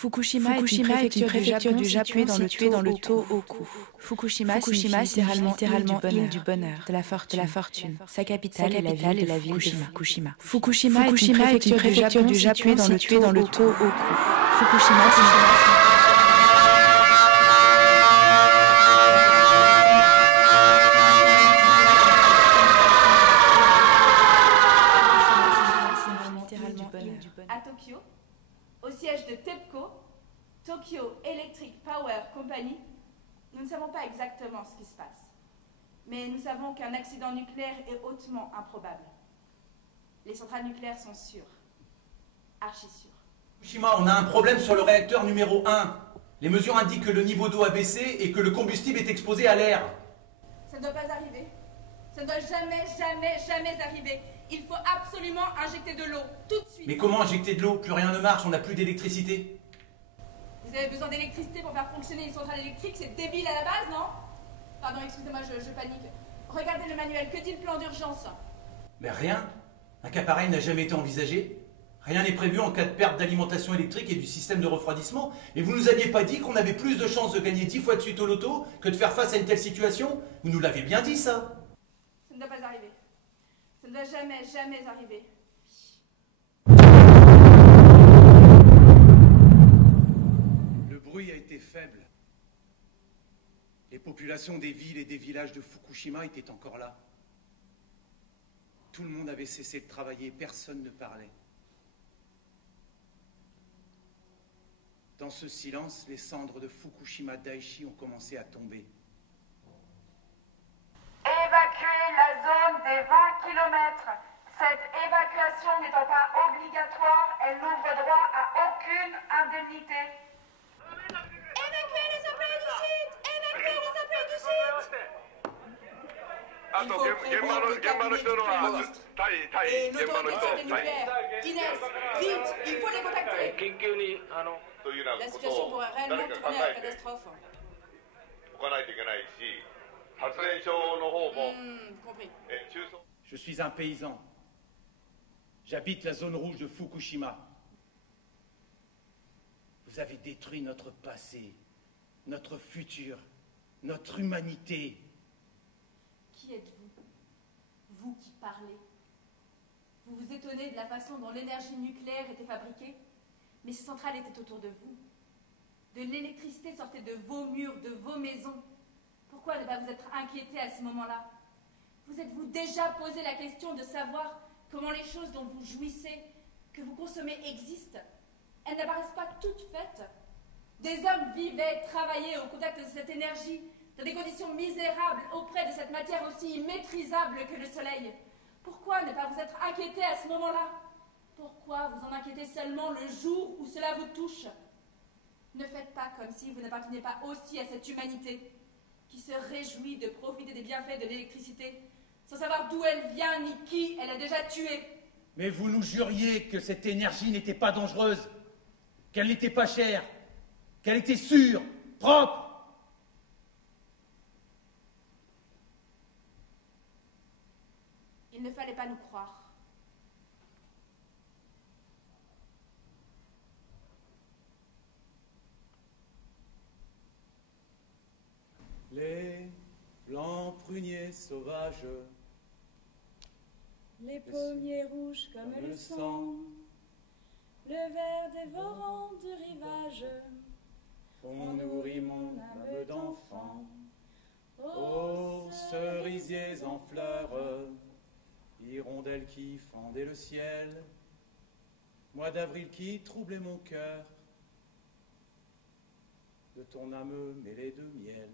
Fukushima est une préfecture du Japon située dans le Tohoku. Fukushima signifie littéralement île du bonheur, de la fortune. Sa capitale est la ville de Fukushima. Fukushima est une préfecture du Japon située dans le Tohoku. Fukushima signifie à Tokyo, au siège de TEPCO, Tokyo Electric Power Company, nous ne savons pas exactement ce qui se passe. Mais nous savons qu'un accident nucléaire est hautement improbable. Les centrales nucléaires sont sûres. Archi sûres. Fukushima, on a un problème sur le réacteur numéro 1. Les mesures indiquent que le niveau d'eau a baissé et que le combustible est exposé à l'air. Ça ne doit pas arriver. Ça ne doit jamais arriver. Il faut absolument injecter de l'eau, tout de suite. Mais comment injecter de l'eau? Plus rien ne marche, on n'a plus d'électricité. Vous avez besoin d'électricité pour faire fonctionner une centrale électrique, c'est débile à la base, non? Pardon, excusez-moi, je panique. Regardez le manuel, que dit le plan d'urgence? Mais rien. Un cas pareil n'a jamais été envisagé. Rien n'est prévu en cas de perte d'alimentation électrique et du système de refroidissement. Et vous nous aviez pas dit qu'on avait plus de chances de gagner 10 fois de suite au loto que de faire face à une telle situation? Vous nous l'avez bien dit, ça. Ça ne doit pas arriver. Ça ne doit jamais arriver. Le bruit a été faible. Les populations des villes et des villages de Fukushima étaient encore là. Tout le monde avait cessé de travailler, personne ne parlait. Dans ce silence, les cendres de Fukushima Daiichi ont commencé à tomber. Évacuer la zone des 20 km. Cette évacuation n'étant pas obligatoire, elle n'ouvre droit à aucune indemnité. Évacuez les employés du site! Évacuez les employés du site! Il faut prévoir le cabinet du Premier ministre et l'autorité de santé nucléaire. Inès, vite, il faut les contacter. La situation pourrait réellement tourner à la catastrophe. Compris. Je suis un paysan. J'habite la zone rouge de Fukushima. Vous avez détruit notre passé, notre futur, notre humanité. Qui êtes-vous? Vous qui parlez. Vous vous étonnez de la façon dont l'énergie nucléaire était fabriquée? Mais ces centrales étaient autour de vous. De l'électricité sortait de vos murs, de vos maisons. Pourquoi ne pas vous être inquiété à ce moment-là? Vous êtes-vous déjà posé la question de savoir comment les choses dont vous jouissez, que vous consommez, existent? Elles n'apparaissent pas toutes faites. Des hommes vivaient, travaillaient au contact de cette énergie, dans des conditions misérables, auprès de cette matière aussi immaîtrisable que le soleil. Pourquoi ne pas vous être inquiété à ce moment-là? Pourquoi vous en inquiétez seulement le jour où cela vous touche? Ne faites pas comme si vous n'apparteniez pas aussi à cette humanité qui se réjouit de profiter des bienfaits de l'électricité, sans savoir d'où elle vient ni qui elle a déjà tué. Mais vous nous juriez que cette énergie n'était pas dangereuse, qu'elle n'était pas chère, qu'elle était sûre, propre. Il ne fallait pas nous croire. Les blancs pruniers sauvages, les pommiers rouges comme le sang, le ver dévorant du rivage, on nourrit mon âme d'enfant. Ô cerisiers en fleurs, hirondelles qui fendaient le ciel, mois d'avril qui troublait mon cœur, de ton âme mêlée de miel.